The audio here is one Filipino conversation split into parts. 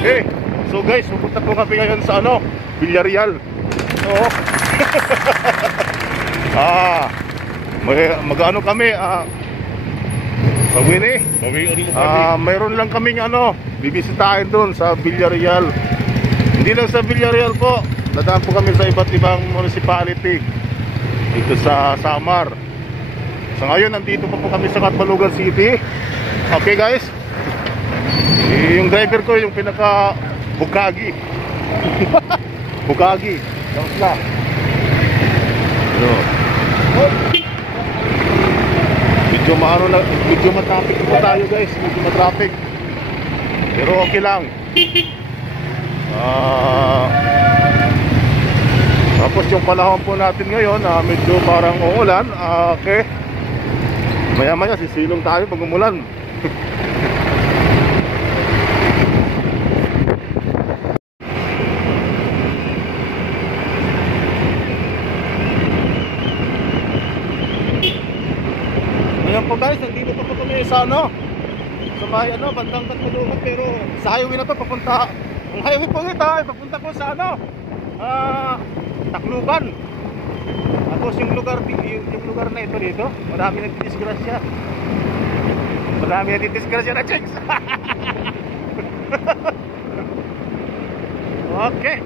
Okay, so guys, pupunta po kami ngayon sa ano, Villarreal. Oo. Mag-ano kami, mayroon lang kaming ano, bibisitahin doon sa Villarreal. Hindi lang sa Villarreal po, dadaan po kami sa iba't ibang municipality dito sa Samar. So ngayon, nandito pa po kami sa Catbalogan City. Okay guys, yung driver ko yung pinaka Bukagi. Bukagi. Tapos na. Medyo matraffic po tayo guys. Medyo matraffic. Pero okay lang. Tapos yung panahon po natin ngayon, medyo parang uulan. Okay. Maya maya sisilong tayo pag umulan. Ayan po guys, nandito po kami sa ano, sa may ano, bandang Catbalogan. Pero sa highway na to papunta, ang highway po ito ay papunta po sa ano, Tacloban. Tapos yung lugar na ito dito, marami nagdidisgrasya. Marami nagdidisgrasya na chicks. Okay.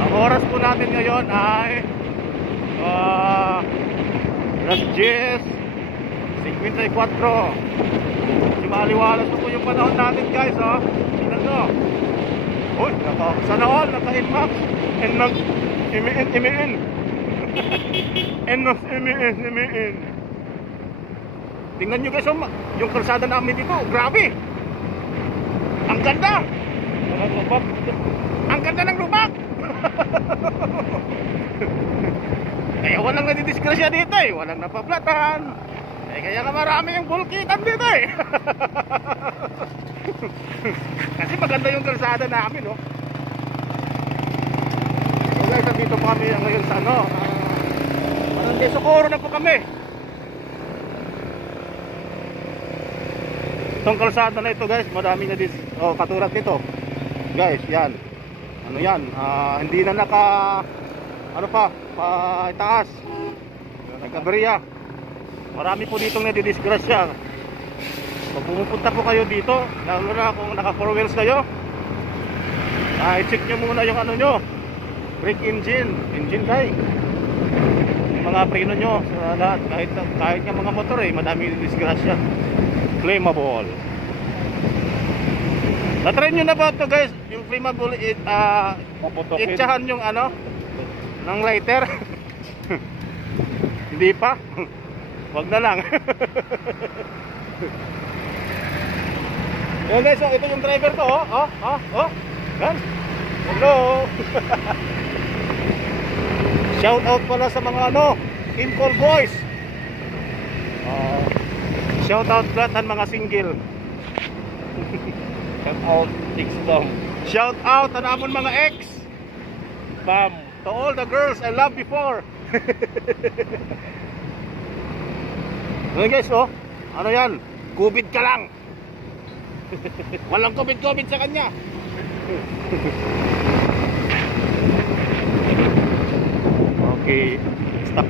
Ang oras po natin ngayon ay alas 10:54. Maliwalas po yung panahon natin guys, oh. Tingnan nyo. Uy, sana all, naka-inmax. And nag-imiin. And nag-imiin. Tingnan nyo guys, yung kalsada namin dito, grabe. Ang ganda. Ang ganda ng lubak. Kaya walang nadidisgrasya dito eh. Walang napaplatan. Kaya nga marami yung bulkitan dito eh. Kasi maganda yung kalsada namin, oh. So guys, dito po kami ngayon sa ano, Barangay Socorro na po kami. Itong kalsada na ito guys, marami na katulad nito. Guys, yan. Ano yan? Hindi na ano pa itaas. Nagkabriya. Marami po ditong nadidisgrasya. Pag pumupunta po kayo dito, lalo na kung naka 4 wheels kayo, i-check nyo muna yung ano nyo, brake engine guy, yung mga preno nyo sa lahat. Kahit yung mga motor madami nadidisgrasya. Flammable. Na-try nyo na ba ito guys, yung flammable, itsahan yung ano ng lighter? Hindi pa. Wag na lang. Yan guys, ito yung driver ko, yan. Hello. Shout out pala sa mga ano, Incall boys. Shout out lahat ng mga single. Shout out X-Bomb. Shout out na namon mga ex. Bam. To all the girls I loved before. Ano guys, oh, ano yan? Covid ka lang. Walang COVID sa kanya. Okay, stop.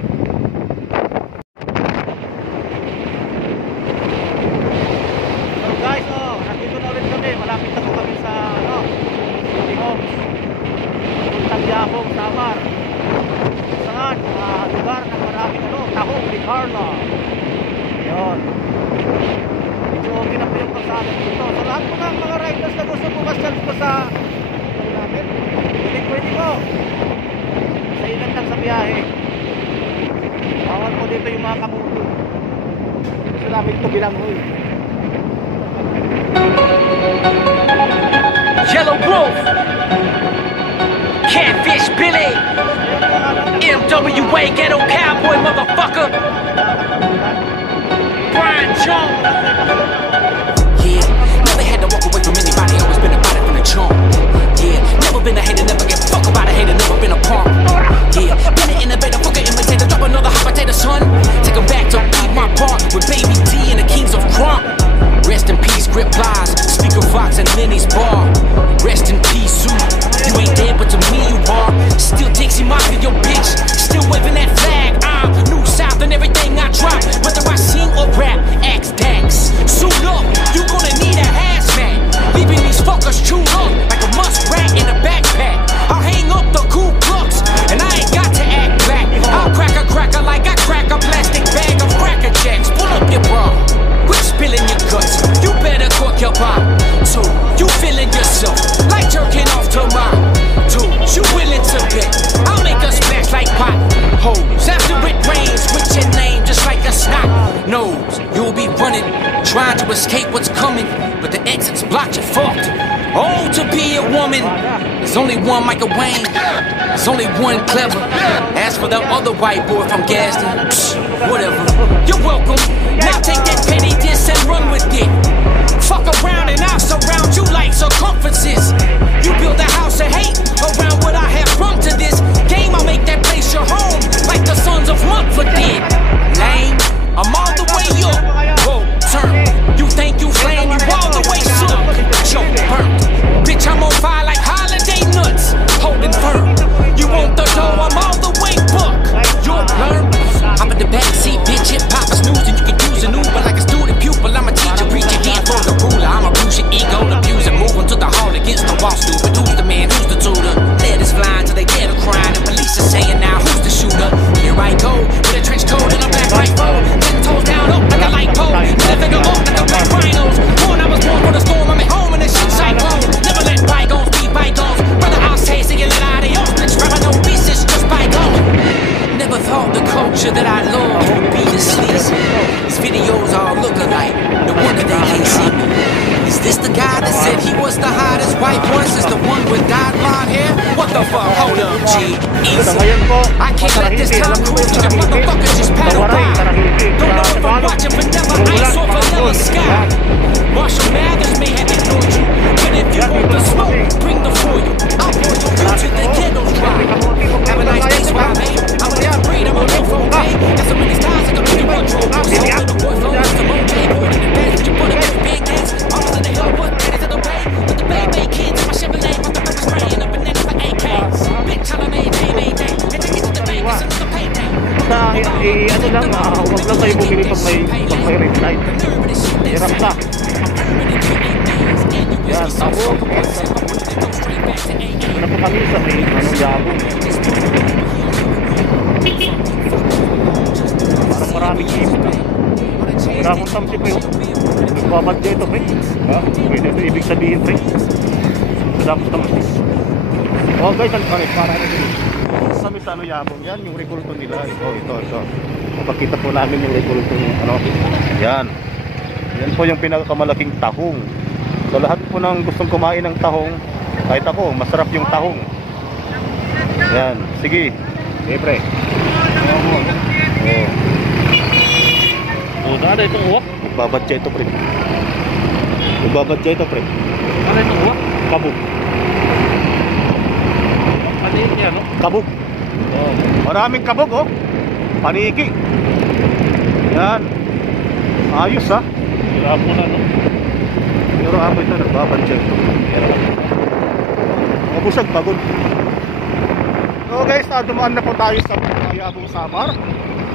So guys, oh, nandito na ulit kami. Malapit na po kami sa ano, City Homes, Tagyabong, Samar. Saan? Lugar na maraming ano, tahong Ricardo. Yun. Medyo okay na po yung kalsada dito. Sa lahat po ng mga riders na gusto pumasyal dito sa natin, pwede ko. Sa ilan lang sa biyahe. Bawal po dito yung mga kamuto. Gusto namin ito bilanghoy. Yellow Wolf, Catfish Billy, MWA Ghetto Cowboy motherfucker, Brian Jones. Yeah, never had to walk away from anybody, always been about it from the jump. Yeah, never been a hater, never give a fuck about a hater, never been a punk. Yeah, been an innovator, fuck an imitator, drop another hot potato, son. Take 'em back to eat my part with Baby D and the Kings of Crump. Rest in peace, escape what's coming, but the exit's blocked, you're fucked. Oh, to be a woman, there's only one Michael Wayne, there's only one clever. As for the other white boy from Gadsden, whatever. You're welcome. Now take that petty diss and run with it. Fuck around and I'll surround you like circumferences. You build a house of hate around what I have sprung to this game. I'll make that place your home, like the sons of Mumford did. Lame, I'm all the way up. Whoa, turn. You think you flame, you all the way shook. Choke burnt. Bitch, I'm on fire like holiday nuts. Holding firm. You want the dough, I'm all the way buck. You're blurred. I'm in the backseat, bitch, hip hop is news, and you can use an Uber like a student pupil. I'm a teacher, reach your hand for the ruler. I'm a bruise your ego, abuse and move to the hall against the wall. Stupid, who's the man, who's the tutor? Letters flying till they dead or crying, and police are saying now who's the shooter? Here I go with a trench coat and a black rifle, 10 toes down up like a light pole, living up like a black rhinos. Born, I was born for the storm, I'm at home in a shit cyclone. Never let bygones be bygones. Brother, I'll say you let out of your bitch, rapping no pieces, just bygone. Never thought the culture that I love would be this sleazy. These videos all look alike, no wonder they can't see me. Is this the guy that said he was the hottest? White voice is the one with dyed blonde hair? What the fuck? Hold up, G. Easy. I can't let this time cruise and the motherfuckers just paddle by. Don't know if I'm watching vanilla ice or vanilla sky. Marshall Mathers may have ignored you, but if you want the smoke, bring the foil. I'll boil you to the ghetto's dry. Have a nice day, Suave. I'm a different breed, I'm a real phone, okay? Got so many styles, I can put in one wardrobe. So the boy flows, the mojo, more than the best. But you put up with pancakes, almost in the hill, but headed to the bay. With the Bay kids in my Chevrolet, but the pepper spray and a banana for AKs. Bitch, tell them AJ, and take it to the bank, it's another payday. Ano lang, huwag lang tayo bumili pag may red light. Hirap na. Yan, tapos ano po kami sa may yabong. Parang maraming isip. Wala akong tamsi pa yun. Nagbabadya ito, pre. Pwede ito ibig sabihin, pre. Madapos tamsi. Oh guys, para na din. Kami sa yabong yan, yung rekulto nila. Ito. Papakita po namin yung rekulto ng yan. Yan po yung pinakamalaking tahong. So lahat po ng gustong kumain ng tahong, kahit ako, masarap yung tahong. Yan, sige. Pre. Dada itong uwak. Nagbabadya ito, pre. Ano itong uwak? Kabog. Ano yun yan, no? Kabog. Maraming kabog, oh. Paniki. Yan. Ayos, ha. Hirap mo na, no? Pero amoy na, nagbabadya ito. Mabusag, pagod. So guys, dumaan na po tayo sa Yabong Samar.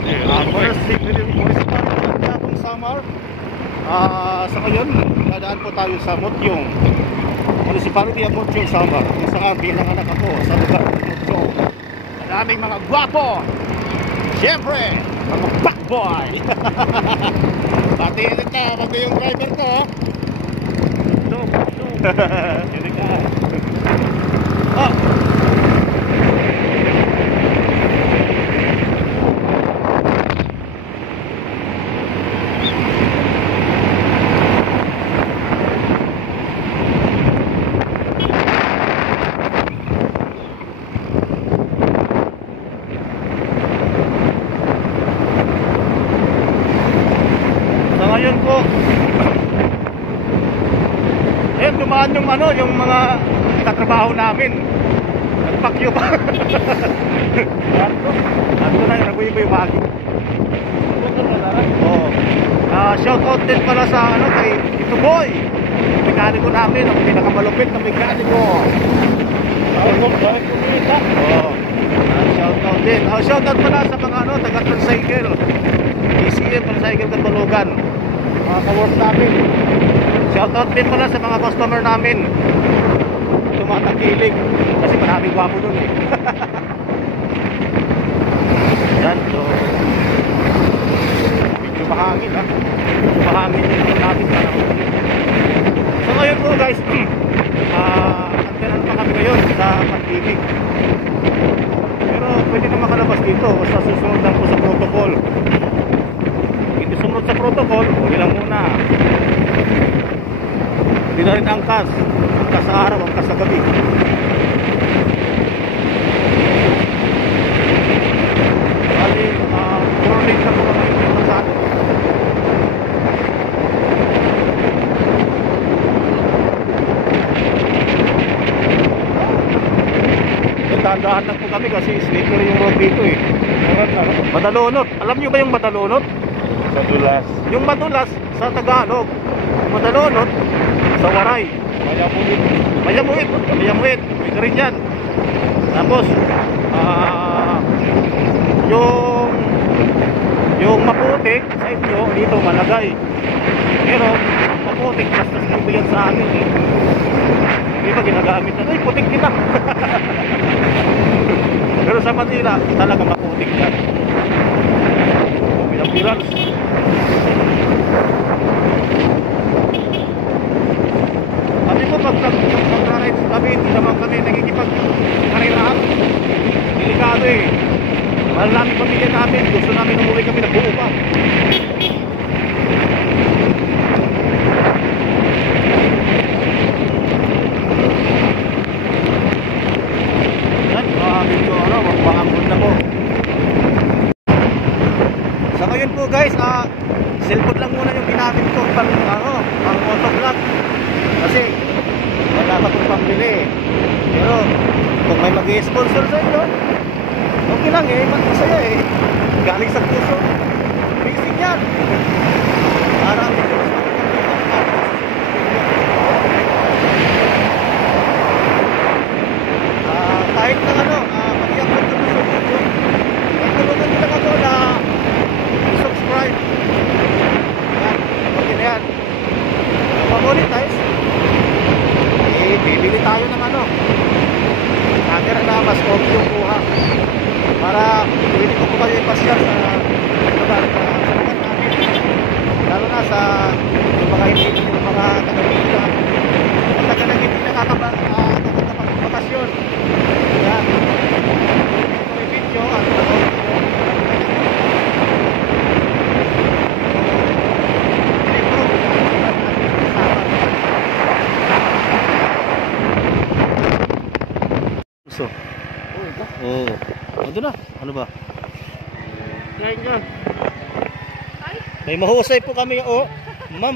Yabong Samar. Sa ngayon, dadaan po tayo sa Motyong. Municipality of Motyong, Samar. Kung saan pinanganak ako sa lugar ng Motyong. Maraming mga gwapo. Siyempre, mga backboy. Pati ulit na, pati yung driver ko. Hindi ka. Oh. Ngayon po, dumaan yung mga katrabaho namin. Nagpakyo pa. Sabi ko na yun, nabuhay ko yung bagi. Shoutout din pala sa kay Ito Boy, mekaniko namin, ang pinakamalupit na mekaniko. Shoutout din. Shoutout pala sa mga taga-Trancycle, DCM, Trancycle Katulugan, mga ka-work namin. Shoutout din pala sa mga customer namin, tumatakilig kasi maraming gwapo dun eh. Yan, so medyo mahangin, ha. Mahangin din natin pa. So ngayon po guys, antenan pa kami ngayon sa pag-ibig. Pero pwede na makalabas dito basta susunod lang po sa protocol. Hindi sumunod sa protocol, huwag lang muna. Hindi na rin angkas. Angkas sa araw, angkas sa gabi. Bali, morning na po kami yung pasado. Dahan-dahan lang po kami kasi slipper yung road dito eh. Madalunot. Alam nyo ba yung madalunot? Madulas. Yung madulas sa Tagalog. Madalunot sa Waray. Mayamuit. Mayamuit. Mayamuit. May ka rin yan. Tapos yung maputik sa inyo dito malagay. Pero maputik basta dito yan sa amin eh. Hindi ba ginagamit na? Ay, putik kita. Pero sa Manila talaga maputik yan. Bilang-bilang. Kami po pag-ride kami, hindi naman kami nagkikipag-karirahan. Delikado eh. Mahal namin pamilya namin, gusto namin umuwi kami na buo pa. Yan, medyo makakabot na po. Sa ngayon po guys, cellphone lang muna yung ginamit ko pang autovlog. Kasi wala pa kong pambili. Pero kung may mag-sponsor sa inyo, okay lang eh, masaya eh. Galing sa puso. Racing yan. Parang kahit na mag-i-upload ko sa YouTube, tulungan nyo lang ako na subscribe. Yan, okay na yan. Pamonetize. Bibili tayo ng camera na mas okay yung kuha para pwede ko po kayo ipasyal sa lugar namin, lalo na sa yung mga hindi yung mga taga-Manila at taga-hindi nakakapag-bakasyon. Yan, may video at ito na, ano ba? Yan dyan. May mahusay po kami, ma'am.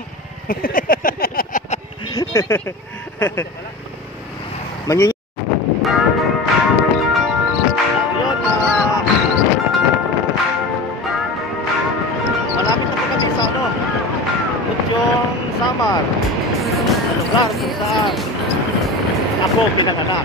Mangingi. Yun, malapit na po kami sa Mutyong Samar. Sa lugar kung saan ako pinanganak.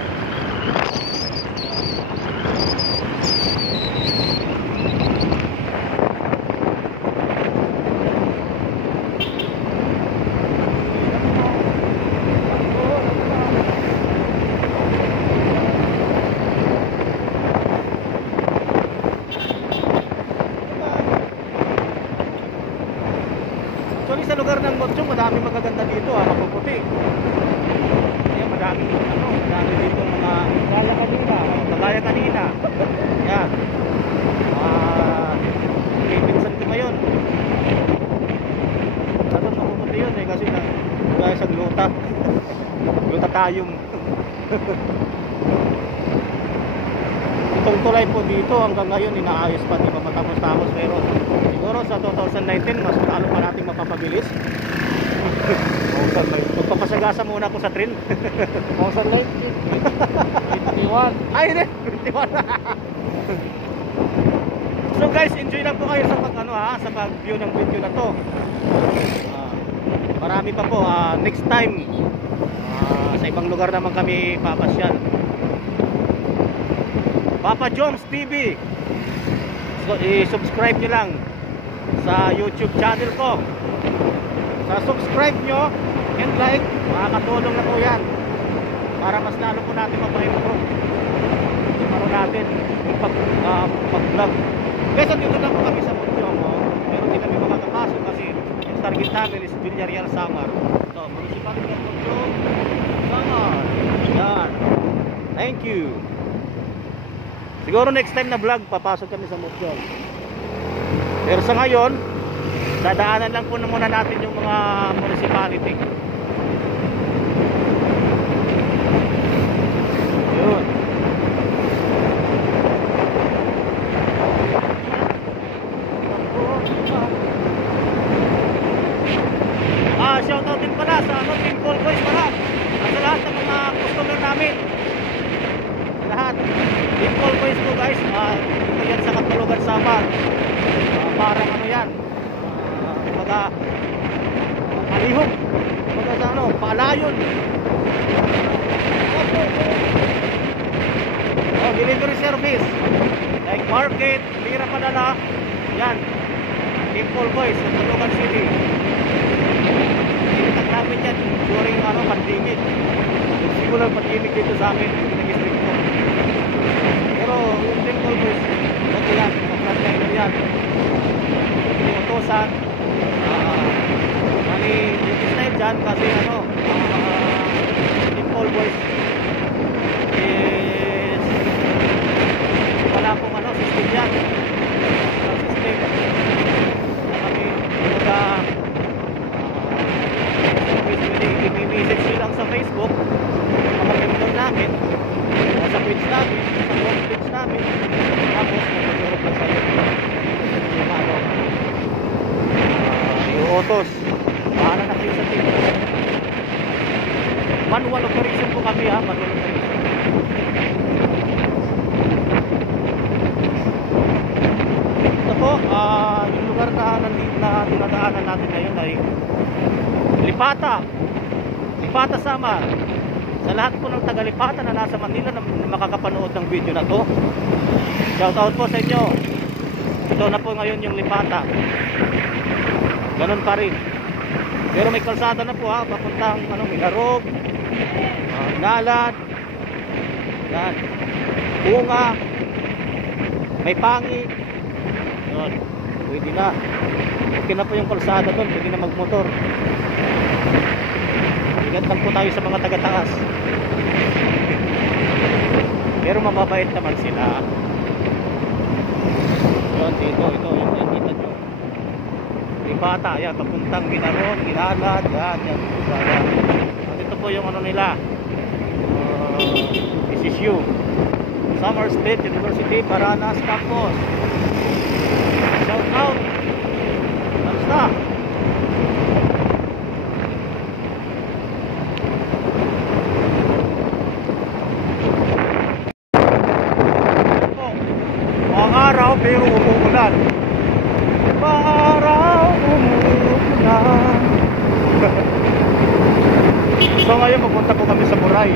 Actually sa lugar ng Mutyong, madami magaganda dito, mapuputi. Ayan, madami dito mga kagaya kanina. Yan. Okay, pinsan ko ngayon. Dapat mapuputi yun eh, kasi gaya sa gluta. Gluta tayong. Itong tulay po dito hanggang ngayon inaayos pa, di pa matapos-tapos, pero siguro sa 2019 mas lalo pa nating mapapabilis. Magpapasagasa muna ako sa train. 21. Ay, hindi, 21. So guys, enjoy lang po kayo sa sa pag-view ng video na to. Marami pa po, next time sa ibang lugar naman kami papasyal. Papa Joms TV. So, i-subscribe nyo lang sa YouTube channel ko. Sa subscribe nyo and like, makakatulong na po yan para mas lalo po natin mapa-improve para natin pag-vlog. Guys, andito lang po kami sa Mutyong, pero hindi kami makakapasok kasi yung target namin is Villarreal Samar. So, municipality ng Mutyong Samar. Yan. Thank you. Siguro next time na vlog, papasok kami sa Mutyong. Pero sa ngayon, dadaanan lang po muna natin yung mga municipality. Yun. Shoutout din pala sa Team Call Boys pala. At sa lahat ng mga customer namin. Sa lahat. Team Call Boys po guys. Ito yan sa Katulugan Samar. Parang ano yan. Kumbaga palihog. Kumbaga sa paalayon. Delivery service. Like market, lira padala. Yan. Team Call Boys sa Katulugan City. Namin yan during pandemic. Siguro pandemic dito sa amin nag-stream ko. Pero yung Team Call Boys okay yan, mga frontliner yan. Yung utosan yung style dyan kasi Team Call Boys is wala pong system yan. System kami kumbaga i-message nyo lang sa Facebook mga member namin sa page namin, sa web page namin, tapos mag-urok lang sa'yo yung autos paano na kayo sa team. Manual operation po kami manual operation. Ito po yung lugar na dinadaanan natin ngayon ay Lipata Samar. Sa lahat po ng taga-Lipata na nasa Manila na makakapanood ng video na to, shout out po sa inyo. Ito na po ngayon yung Lipata. Ganun pa rin. Pero may kalsada na po papuntang Milarog, Nalad, yan, Bunga, may Pangi. Yun, pwede na. Okay na po yung kalsada doon, pwede na magmotor. Ingat lang po tayo sa mga taga-taas. Pero mababait naman sila. Yun, dito, ito, yung nakikita nyo. Lipata, yan, papuntang Ginaron, Ginalad, yan. At ito po yung nila. SSU. Samar State University, Paranas Campus. Shout out. Basta. Araw pero umuulan. Araw umuulan. So ngayon pupunta po kami sa Buray.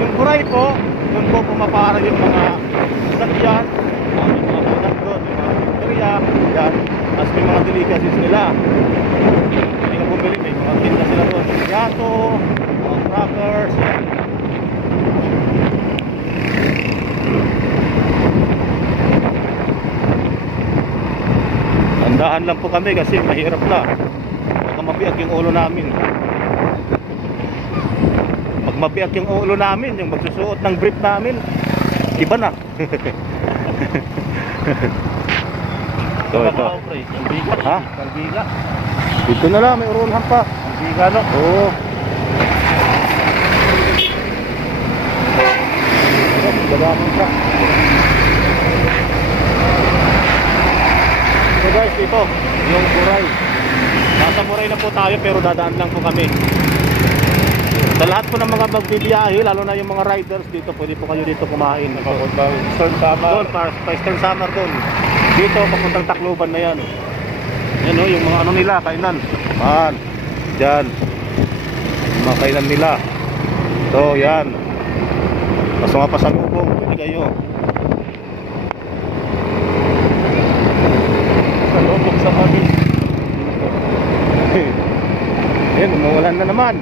Yung Buray po, doon po pumapara yung mga sakyan, yung mga product doon, yung mga victoria, yan. Tapos may mga delicacies nila. May mga bumili, may mga tinda sila doon. Yato, mga crackers, yan. Andahan lang po kami kasi mahirap na. Baka mabiyak yung ulo namin. Pag mabiyak yung ulo namin, yung magsusuot ng brief namin, iba na. So ito. Ha? Kalbiga. Dito na lang, may uruhan pa. Kalbiga, no? Oo. Gagawin ka. So guys, ito yung Buray. Nasa Buray na po tayo pero dadaan lang po kami. Sa lahat po ng mga magbibiyahe, lalo na yung mga riders dito, pwede po kayo dito kumain. Papunta Eastern Samar. Doon, pa Eastern Samar doon. Dito, papuntang Tacloban na yan. Yan o, yung mga nila, kainan. Man, dyan. Yung mga kainan nila. So, yan. Mas mga pasalubong, pwede kayo. Salubog sa kami. Yan, umuulan na naman.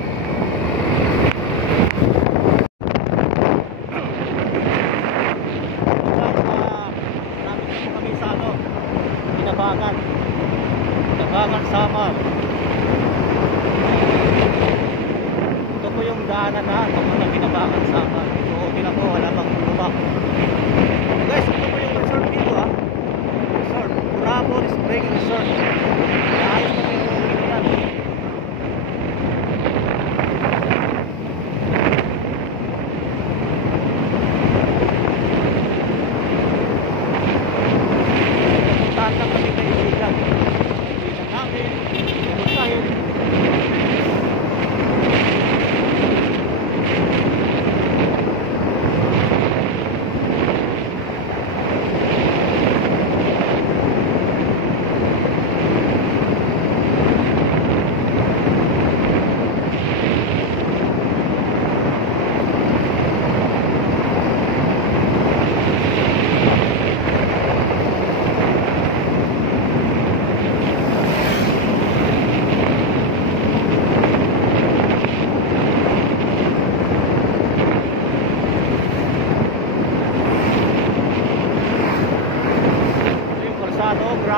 Kinabagan Samar. Ito po yung daanan na papuntang Kinabagan Samar. Ito, okay na po, wala pang lubak. Guys, ito po yung resort dito Resort, Burabon Spring Resort. Ayos na po yung yan.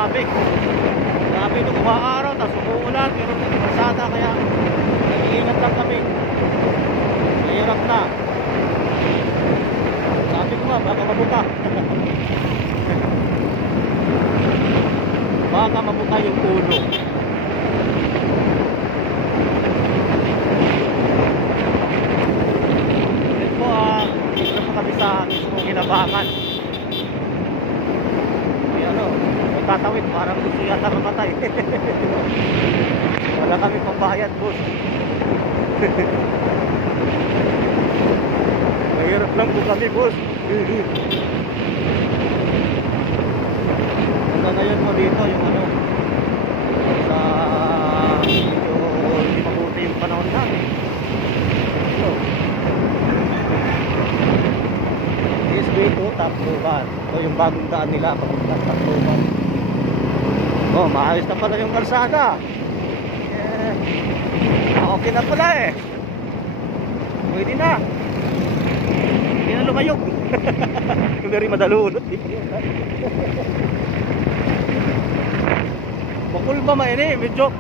traffic. Grabe ito, umaaraw, tapos umuulan, pero masada, kaya nag-iingat lang kami. Mahirap na. Sabi ko nga, baka mabuka. Baka mabuka yung ulo. Ito po, dito na po kami sa mismong Hinabangan. May ano, may tatawid, parang gusto yata mamatay. Wala kami pambayad, boss. Mahirap lang po kami, boss. Hanggang ngayon mo dito yung ano, sa medyo hindi mabuti yung panahon namin. So, SB2 Tacloban. So, yung bagong daan nila papunta sa Tacloban. Oh, maayos na pala yung kalsada. Okay na pala eh. Pwede na. Hindi na lumayog. Hindi rin madalunod. Bakul ba maini? Medyo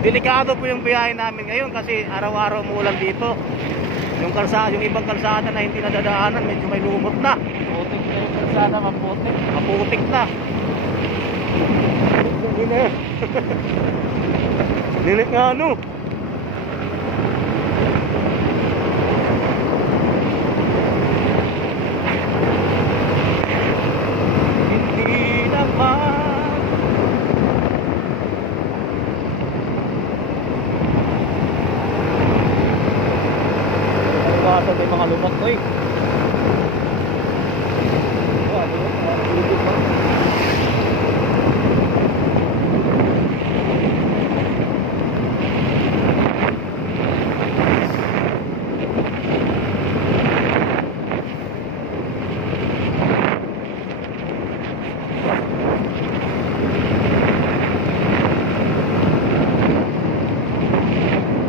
delikado po yung biyahe namin ngayon kasi araw-araw umuulan dito. Yung kalsada, yung ibang kalsada na hindi nadadaanan, medyo may lumot na. Putik na yung kalsada, maputik. Maputik na. Hindi na. Nilik nga ano. May mga lumot ko eh.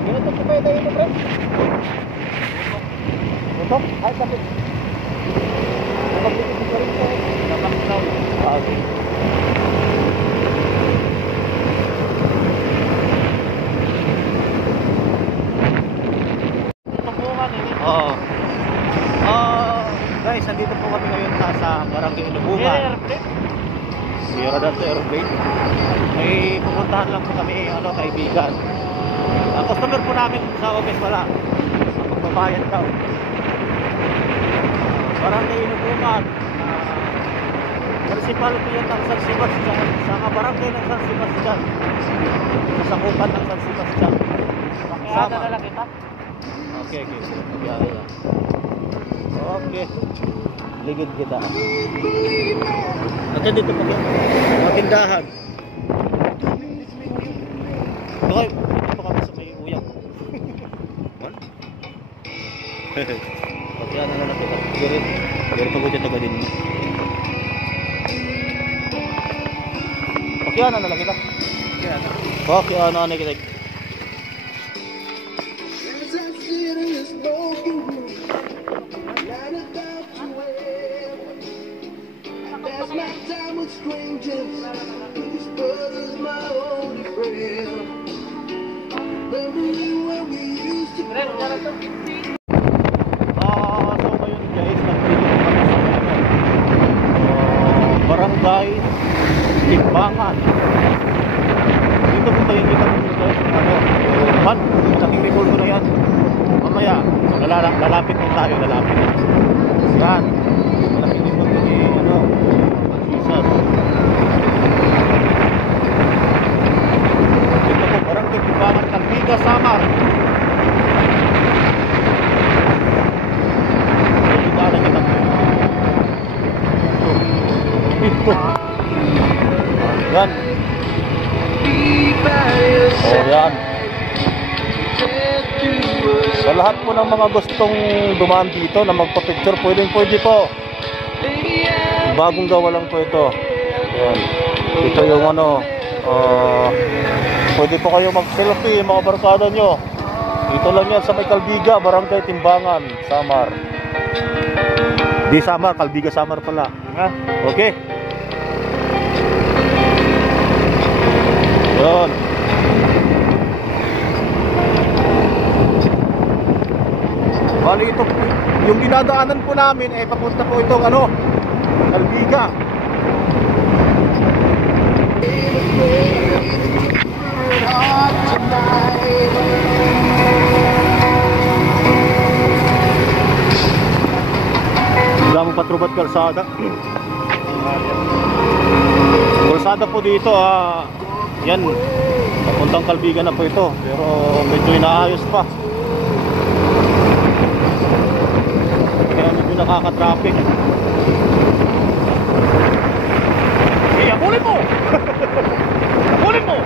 Ganito po kayo tayo ito, friend? Ito? Ay, kapit. Nakapitin ko rin po. Nakapitaw. Okay. Tupungan eh. Oo. Guys, nandito po kami ngayon sa Barangay Lubugan. Airplane? Sira na sa airplane. May pupuntahan lang po kami, kaibigan. Ang customer po namin sa office wala. Magbabayad daw. Barangay Lubugan, municipality yan ng San Sebastian, sa barangay ng San Sebastian, sa sakupan ng San Sebastian. Sama na lang kita. Okay. Okay. Ligid kita. At dito po yan, mga tindahan. Okay, dito po kami sa may uyang. Kaya na lang kita. Gari pagod yung taga din. Kaya na lang kita. Kaya na kita. Barangay Timbangan. Dito po tayo dito saking may bulgo na yan. Mamaya lalapit po tayo. Yan. Malaking din po Jesus. Dito po Barangay Timbangan, Calviga, Samar. Dito na kita po. Yan. Yan. Sa lahat po ng mga gustong dumaan dito na magpa-picture, pwede po. Bagong gawa lang po ito. Yan. Ito yung pwede po kayo mag-selfie mga barkada nyo. Dito lang yan sa may Calviga, Barangay Timbangan, Samar. Di Samar, Calviga, Samar pala. Okay. Yun. Bali ito, yung dinadaanan po namin eh papunta po itong ano, Calbiga. Wala mong patrubat kalsada. Kalsada po dito yan, papuntang Calbiga na po ito. Pero medyo inaayos pa. Kaya medyo nakaka-traffic. Eh, abulin mo! Abulin mo!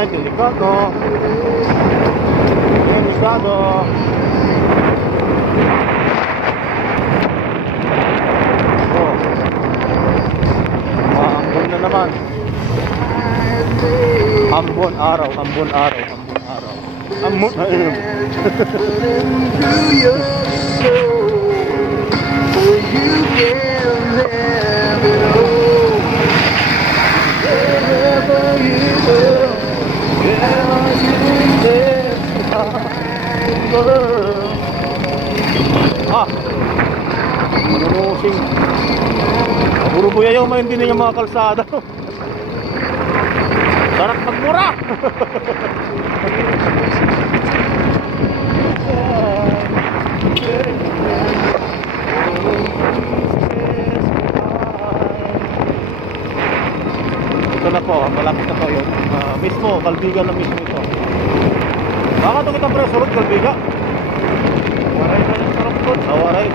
Delikado. Delikado. Oh. Ambon na naman. Ambon araw, ambon araw, ambon araw. Ambon na yun. Manunusing. Puro-buya yung maintindihan yung mga kalsada. Sarap magmura. Ito na po, malapit na po yun. Mismo, Calbiga na mismo ito. Baka ito kitang presurot, Calbiga. Waray na yung sarap po. Waray.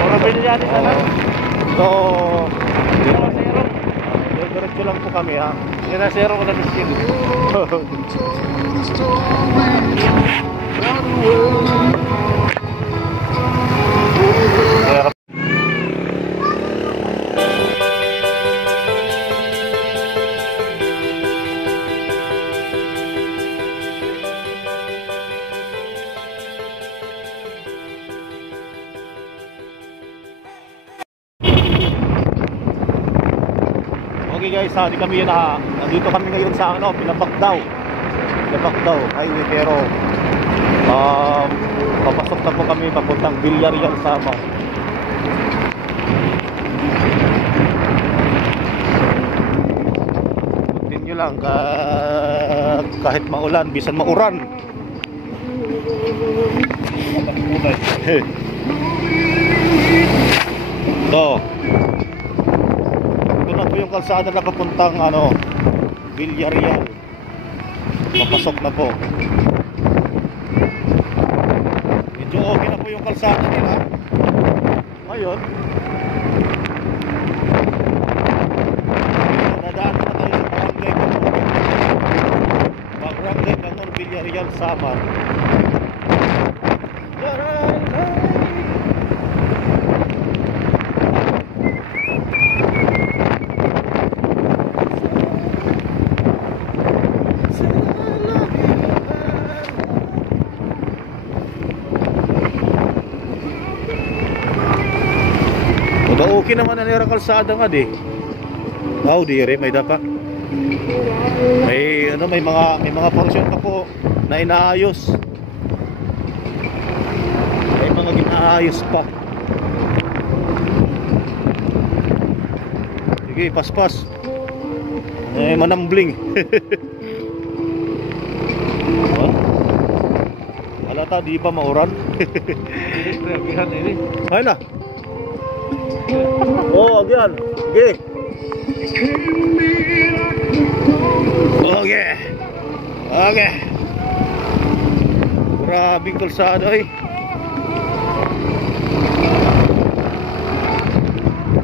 Waray na yan ito na. So, diretso lang po kami ha. Ginasero ko na miskin. Okay guys, di kami yun nandito kami ngayon sa ano, Pinabagdaw highway, pero papasok na po kami papuntang Villarreal, Samar. Continue lang kahit maulan, bisan mauran. Ito na po yung kalsada na papuntang ano, Villarreal. Papasok na po. Medyo okay na po yung kalsada nila. Ngayon, nadaan na tayo sa Barangay Canor, Villarreal, Samar. Okay naman na nila kalsada nga di. Wow, dire may dapat. May ano, may mga porsyon pa po na inaayos. May mga ginaayos pa. Sige, paspas. Manambling. Oh? Wala ta, di ba mauran? Ay na. Oh, agyan. Sige. Okay. Okay. Grabing kalsada eh.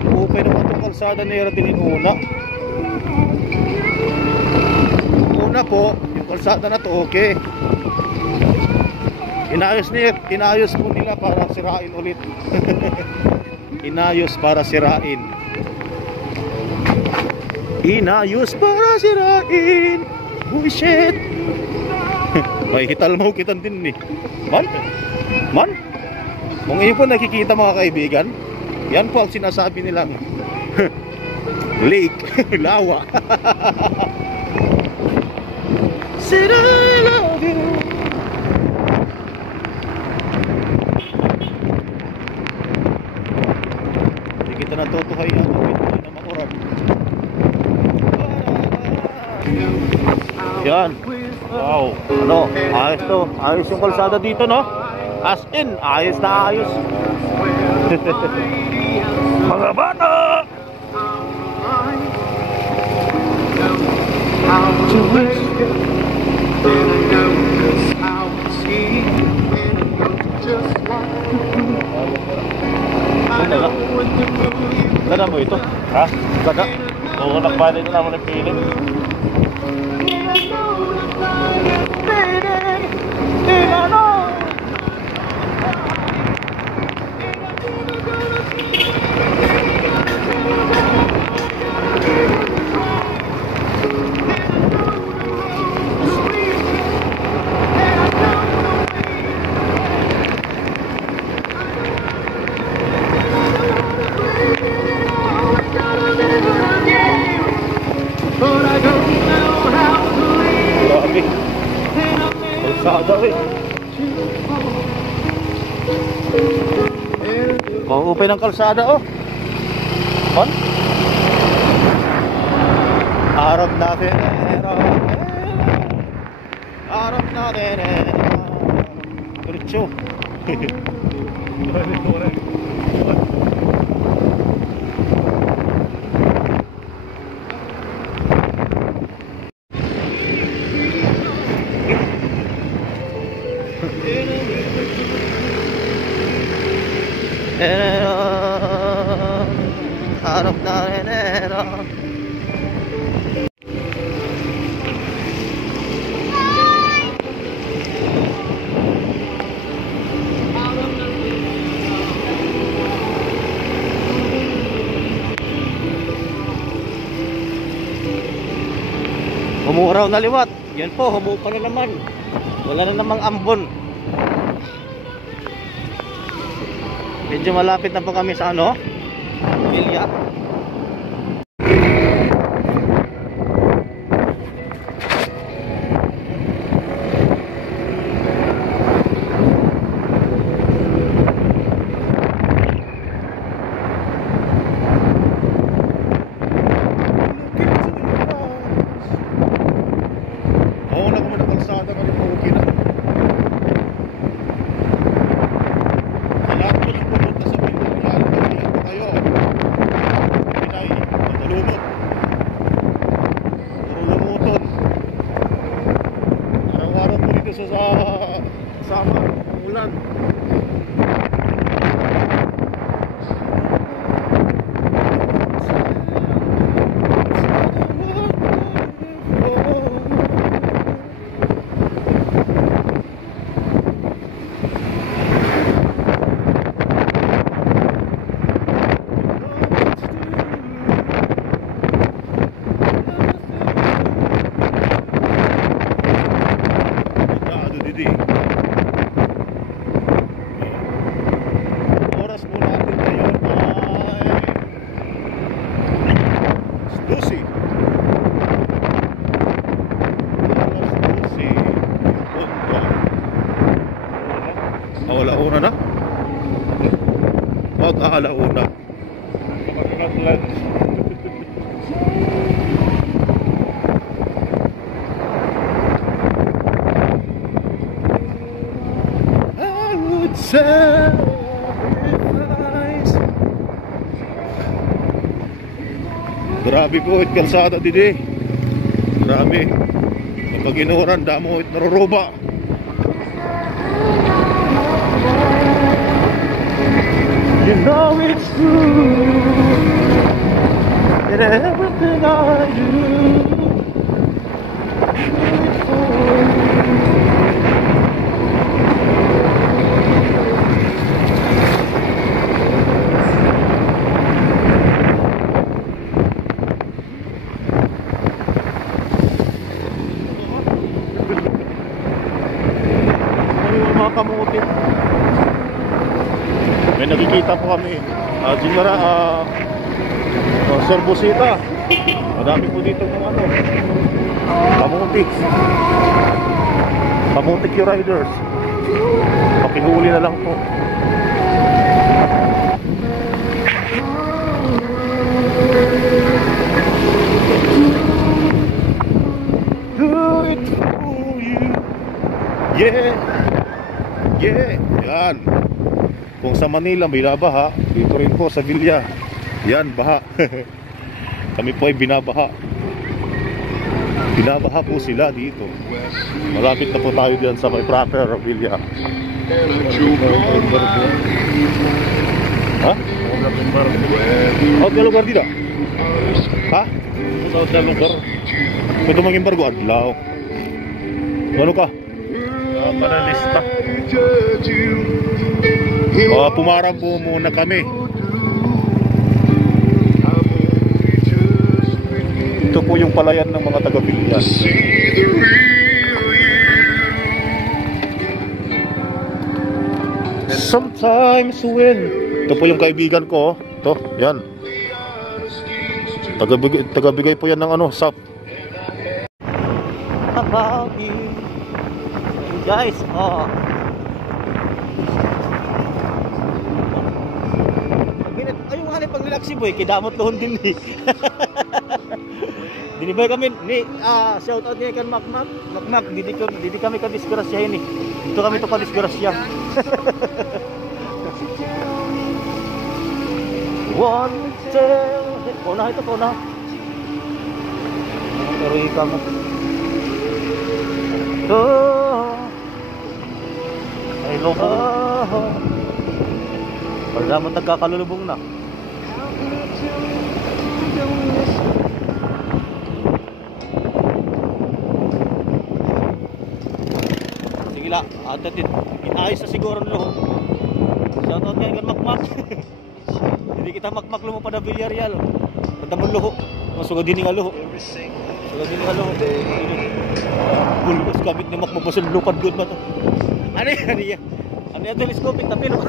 Okay naman itong kalsada na Eratilin una. Una po, yung kalsada na to okay. Inayos po nila para sirain ulit. Inayos para sirain. Inayos para sirain. Bullshit. May hital mo kitan din eh. Man? Kung iyo po nakikita mga kaibigan, yan po ang sinasabi nilang lake, lawa. Said I love you. Hindi kita natutuhay yan. Hindi na makurap. Yan. Wow. Ano? Ayos to. Ayos yung kalsada dito, no? As in, ayos na ayos. Mga bata! Daga. Daga mo ito? Ha? Daga? Oo, nakbali na naman ng piling. Grabe. Kalsada eh. Maupay ng kalsada oh. On? Arap natin. Arap natin. Diretso. Harap na renero. Humuraw na liwat. Yan po, humupa na naman. Wala na namang ambon. Medyo malapit na po kami sa ano? Pilya. Oo, na kami na kalsada ka rin po na. Lahat po lang pumunta sa Pilipinas. Pagkakita po kayo. Pinay, natulunod. Turulumuton. Araw-araw po dito sa sama, ulan. Oras po natin ngayon ay 12. Alas 12. Alauna na? Wag alauna. I would sacrifice. Grabe po it kalsada didi. Grabe. Kapag inuran, damo it naruruba. You know it's true that everything I do is for mga kamutin. May nakikita po kami Sir Busita. Madami po dito ng ano Kamutik yung riders. Pakihuli na lang po. Do it for you. Yeah. Yeah, yan. Kung sa Manila may baha, dito rin po sa Villa. Yan, baha. Kami po ay binabaha. Binabaha po sila dito. Malapit na po tayo diyan sa may proper Villa. Ha? Out na lugar dito? Ha? Out na lugar? Ito mag-embargo adlaw. Ano ka? Panalista. Pumarang po muna kami. Ito po yung palayan ng mga taga-Villa. Sometimes when ito po yung kaibigan ko. Ito, yan. Tagabigay po yan ng ano, sap. About you. Guys, ayun nga pag relax si boy, kidamot lohon din eh. Dinibay kami ni shout out niya kan Makmak. Makmak, didi kami ka disgrasyahin eh. Dito kami to ka disgrasya. One tell, kona ito kona. Pero ikaw mo. Ay lobo. Pagka mo nagkakalulubong na. Sige la, atatin. Inayos na siguro ng luho. Shoutout kayo kan Makmak. Hindi kita Makmak lumo pa na Villarreal. Pagdamon luho. Masugod din nga luho. Masugod din nga luho. Bulbos kabit na Makmak. Lupad good ba ito? Ano yan? Ano yan? Ano yan? Telescopic na pilo.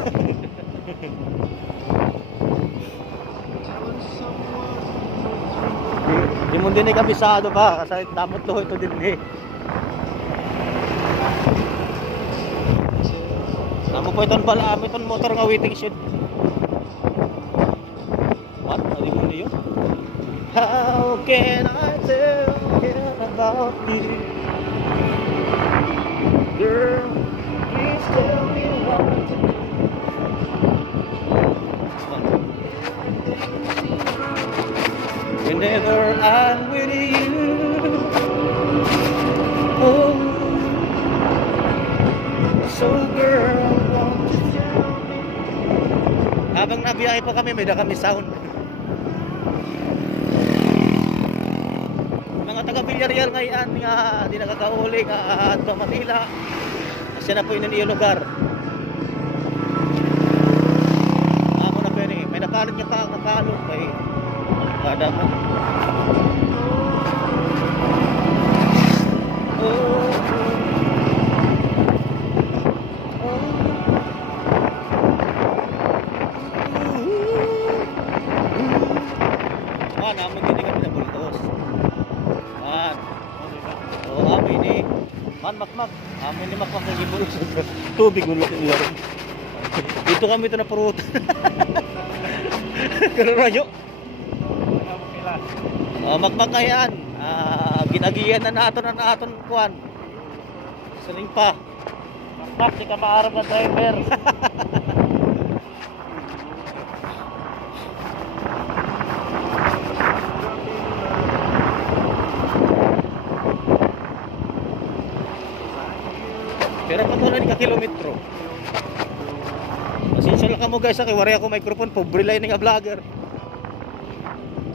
Di mo din kabisado pa. Kasi damot luho ito din eh. Namu po itong pala. Itong motor nga waiting shed. What? Ano mo niyo? How can I tell you about you? Girl, please tell me what to do. Whenever I'm with you, oh, so girl, won't you tell me? Habang nabiyahe pa kami, may da kami sound. Mga taga Villarreal ngayon nga di nakakauli nga at Manila. Kasi na po yun yung lugar. Ako na pwede. May nakalot niya ka, nakalot. May kada mo. Naman din kami na bulitos. Amin ni Makmak. Amin ni Makmak ng ibulos. Tubig ulit nila rin. Dito kami ito na purot. Kararayo. Magmag nga yan. Ginagiyan na naton kuan. Saling pa. Magmag, di ka maarap na driver. Pero patuloy ka kilometro. Pasensya lang ka mo guys, kay wari ako microphone, pobre lang nga vlogger.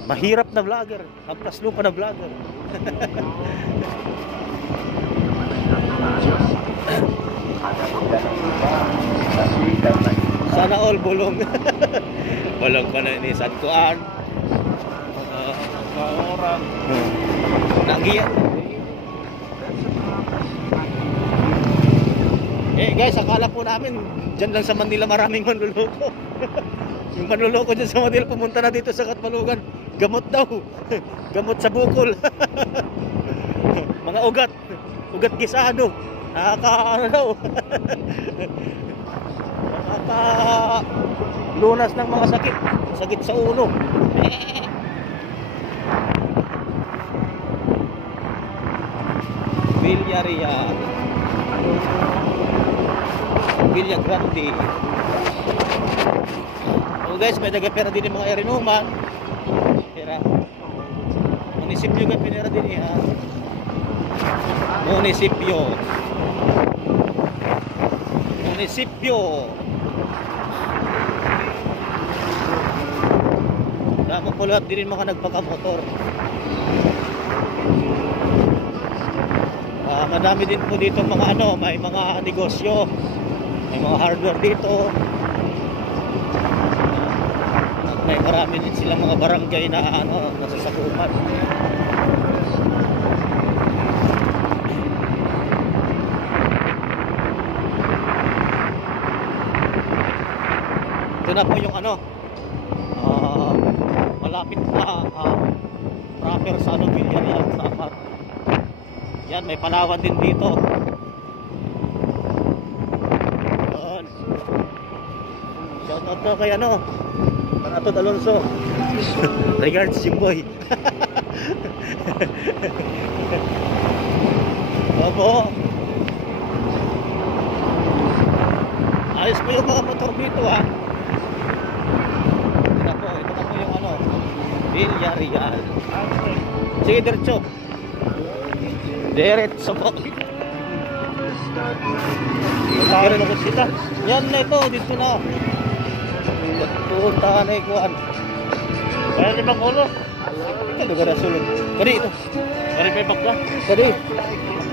Mahirap na vlogger, hampas lupa na vlogger. Sana all bulong. Bulong pa na ni San Kuan. Orang. Nagiyan. Guys, akala po namin dyan lang sa Manila maraming manluloko. Yung manluloko dyan sa Manila pumunta na dito sa Katmalugan. Gamot daw. Gamot sa bukol. Mga ugat. Ugat gisado. Ano daw. Lunas ng mga sakit. Sakit sa ulo. Villarreal. Villa Grande. So guys, may nagapera din yung mga erinuman. Pera. Munisipyo ka pinera din ha. Munisipyo. Tama po lahat din mga nagpakamotor. Madami din po dito mga may mga negosyo. May mga hardware dito. May marami din silang mga barangay na nasasakupan. Ito na po yung malapit na proper sa Villarreal Samar. Yan, may Palawan din dito. Shoutout na kay Manatod Alonso. Regards yung boy. Opo. Ayos po yung mga motor dito ha. Ito na po yung Villarreal. Sige, diretso. Diretso po. Yan na ito, dito na. Punta na ikuan. Kaya di bang ulo? Ito lugar na sulod. Kadi ito. Kadi pa ibag ka? Kadi.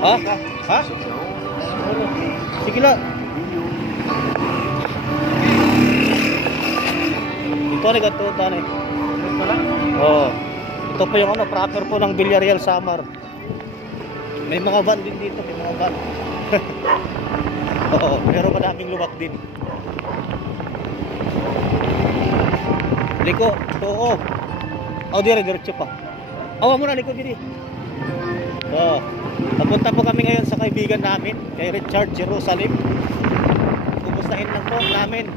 Ha? Ha? Sige lang. Ito na gatuta na. Ito lang? Oo. Ito po yung proper po ng Villarreal Samar. May mga van din dito. May mga van. Oo. Pero madaming luwak din. Liko, oo. Diretso pa. Awa mo na, liko dito. Napunta po kami ngayon sa kaibigan namin, kay Richard Jerusalem. Kumustahin lang po namin.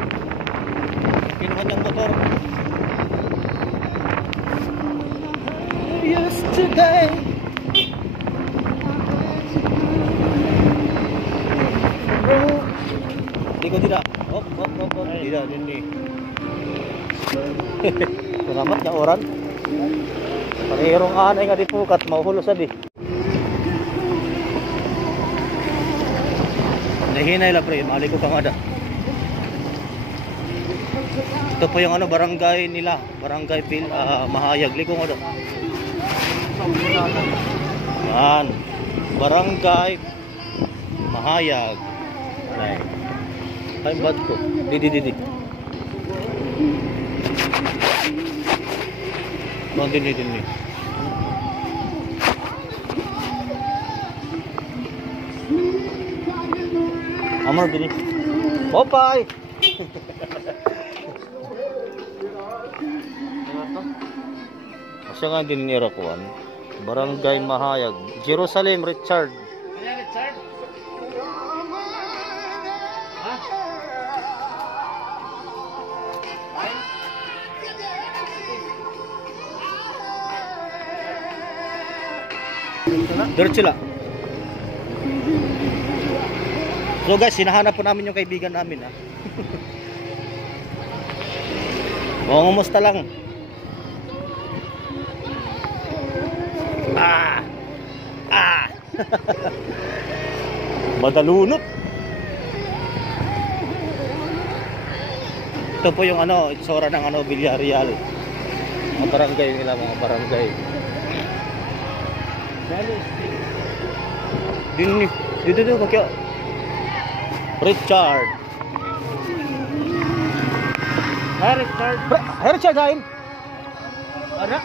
Kinuha niyang motor. Yesterday. Liko dito. Hop. Dito, dini. Salamat na oran. Panirong anay nga di pukat, mauhulo sa di. Nahinay lang pre, mali ko kang ada. Ito po yung barangay nila, barangay Mahayag. Likong ada. Yan, barangay Mahayag. Ay bad ko. Di. Din. Amar din. Popay. Kasi nga din nira kuan. Barangay Mahayag, Jerusalem Richard. Richard? Diretso lang. So guys, hinahanap po namin yung kaibigan namin ha. Kumusta lang. Madalunot. Ito po yung itsura ng Villarreal. Mga barangay nila, mga barangay. Dito kakyo. Richard. Hi Richard. Hi Richard hain. Ara.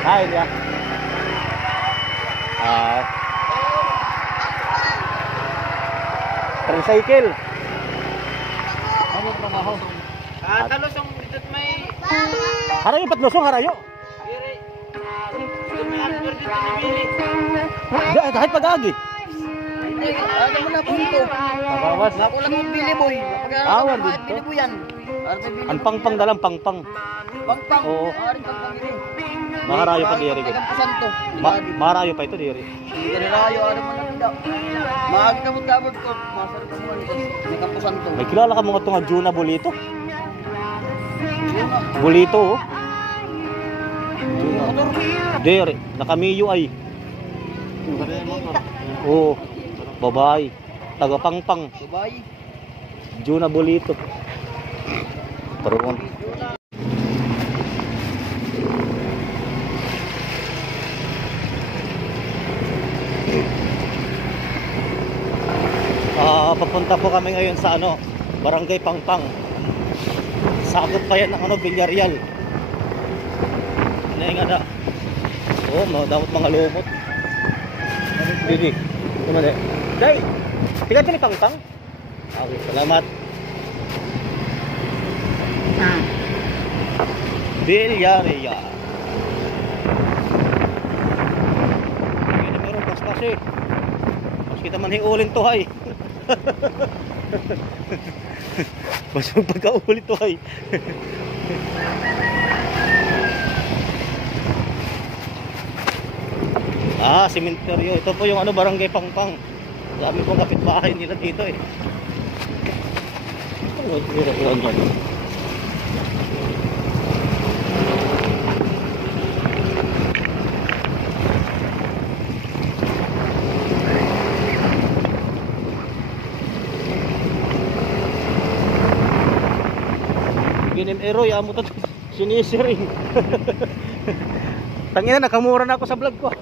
Hi ya. Tricycle. Ano trabaho? Talusong dito may Harayo patlusong harayo. diri. May alber dito ni Billy. Kahit pag-agi. Ano mo na po ito? Kabawas. Ako lang yung Billy Boy. Awan dito. Billy Boy yan. Ang pangpang dalang pangpang. Pangpang. Oo. Aring pangpang ini. Maharayo pa diri. Kampasan to. Maharayo pa ito diri. Diri rayo ano man na. Maagkamot-kamot ko. Masar ko mo ito. May kampasan to. May kilala ka mga tunga Juna Bolito? Bolito oh. Motor. Dere, nakamiyo ay. Oo. Babae. Taga Pangpang. Dubai. Juna Bolito. Paroon. Papunta po kami ngayon sa Barangay Pangpang. Sagot pa yan ng Villarreal. Nga na. Oh, dapat mga lumot. Didi. Kuman eh. Day. Tiga ni Pangpang. Okay, salamat. Villarreal. Ini meron pas eh. Mas kita man hiulin to hay. Mas pagkaulit to hay. Sementeryo. Ito po yung Barangay Pangpang. Dami pong kapitbahay nila dito eh. Ginim eroy amo to sinisiring. Tangina nakamura na ako sa vlog ko.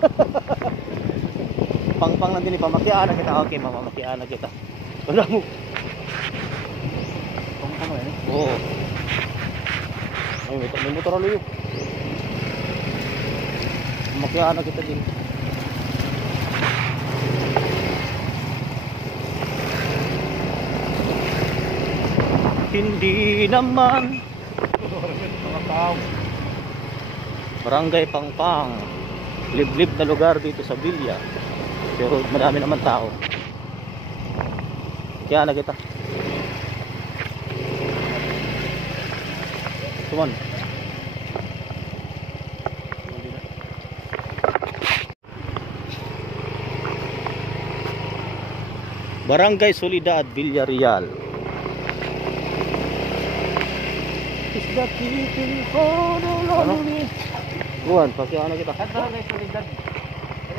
Pangpang lang din pamakiana kita. Okay, mamakiana kita. Wala mo. Pangpang eh. Oo. Ay, may motor ulit. Mamakiana kita din. Hindi naman mga tao. Barangay Pangpang, liblib na lugar dito sa Villa, pero marami naman tao. Kaya na kita. Tuman. Barangay Soledad, Villarreal. Ano? Buwan, pakiya na kita. Barangay Soledad.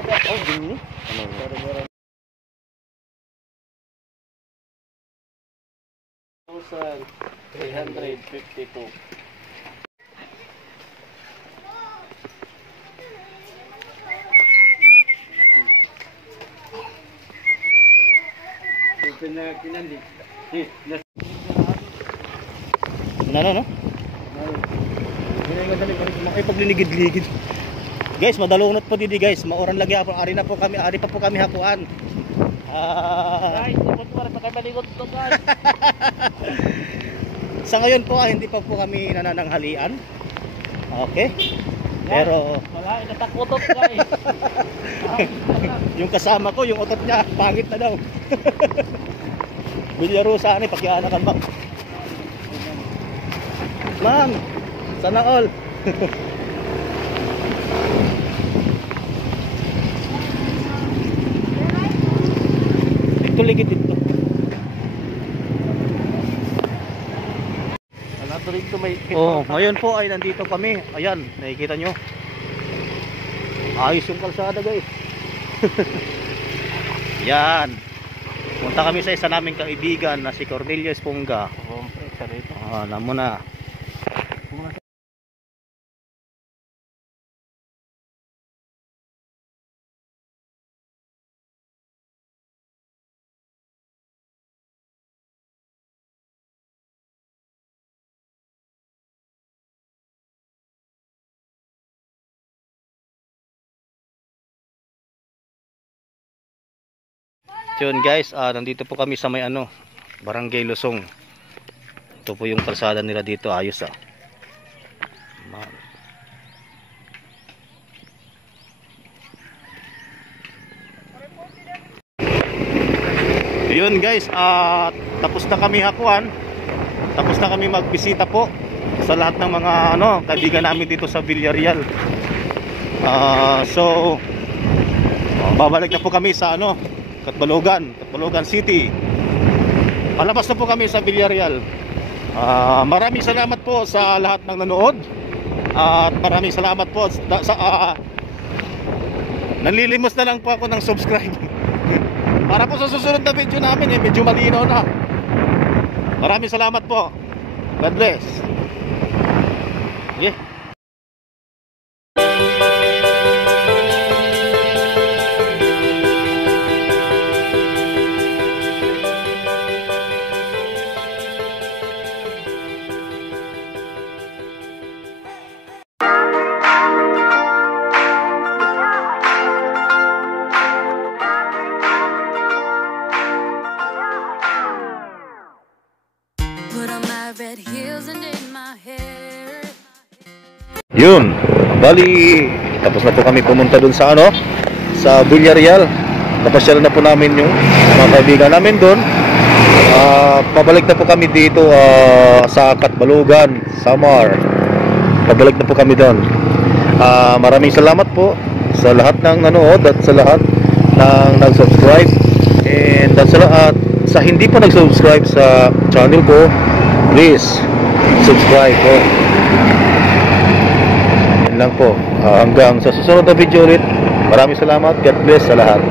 Oh, gini. Ano? 352. No? Makipaglinigid-ligid. Guys, madalunot po didi guys. Mauran lagi ako. Ari pa po kami hapuan. Guys, dapat po rin pa kayo maligod to guys. Sa ngayon po hindi pa po kami nanananghalian. Okay. Pero Wala, natakutot guys. yung kasama ko, yung otot niya, pangit na daw. Villarosa ni pakiana kan bang. Man, sana all. Dito ligid dito. Dito may Oh, ngayon po ay nandito kami. Ayan, nakikita nyo. Ayos yung kalsada, guys. Yan. Punta kami sa isa naming kaibigan na si Cornelio Esponga. Alam mo na. Yun guys, nandito po kami sa may Barangay Lusong. Ito po yung kalsada nila dito, ayos Yun guys, tapos na kami hakuan. Tapos na kami magbisita po sa lahat ng mga kaibigan namin dito sa Villarreal. So babalik na po kami sa Catbalogan City. Palabas na po kami sa Villarreal. Maraming salamat po sa lahat ng nanood. At maraming salamat po sa nanlilimos na lang po ako ng subscribe. Para po sa susunod na video namin medyo malinaw na. Maraming salamat po. God bless. Yeah. Yun, bali tapos na po kami pumunta dun sa sa Villarreal. Napasyalan na po namin yung mga kaibigan namin dun. Pabalik na po kami dito sa Catbalogan, Samar. Pabalik na po kami dun. Maraming salamat po sa lahat ng nanood at sa lahat ng nag-subscribe. And sa hindi pa nag-subscribe sa channel ko, please subscribe po. Lang po. Hanggang sa susunod na video ulit. Maraming salamat. God bless sa lahat.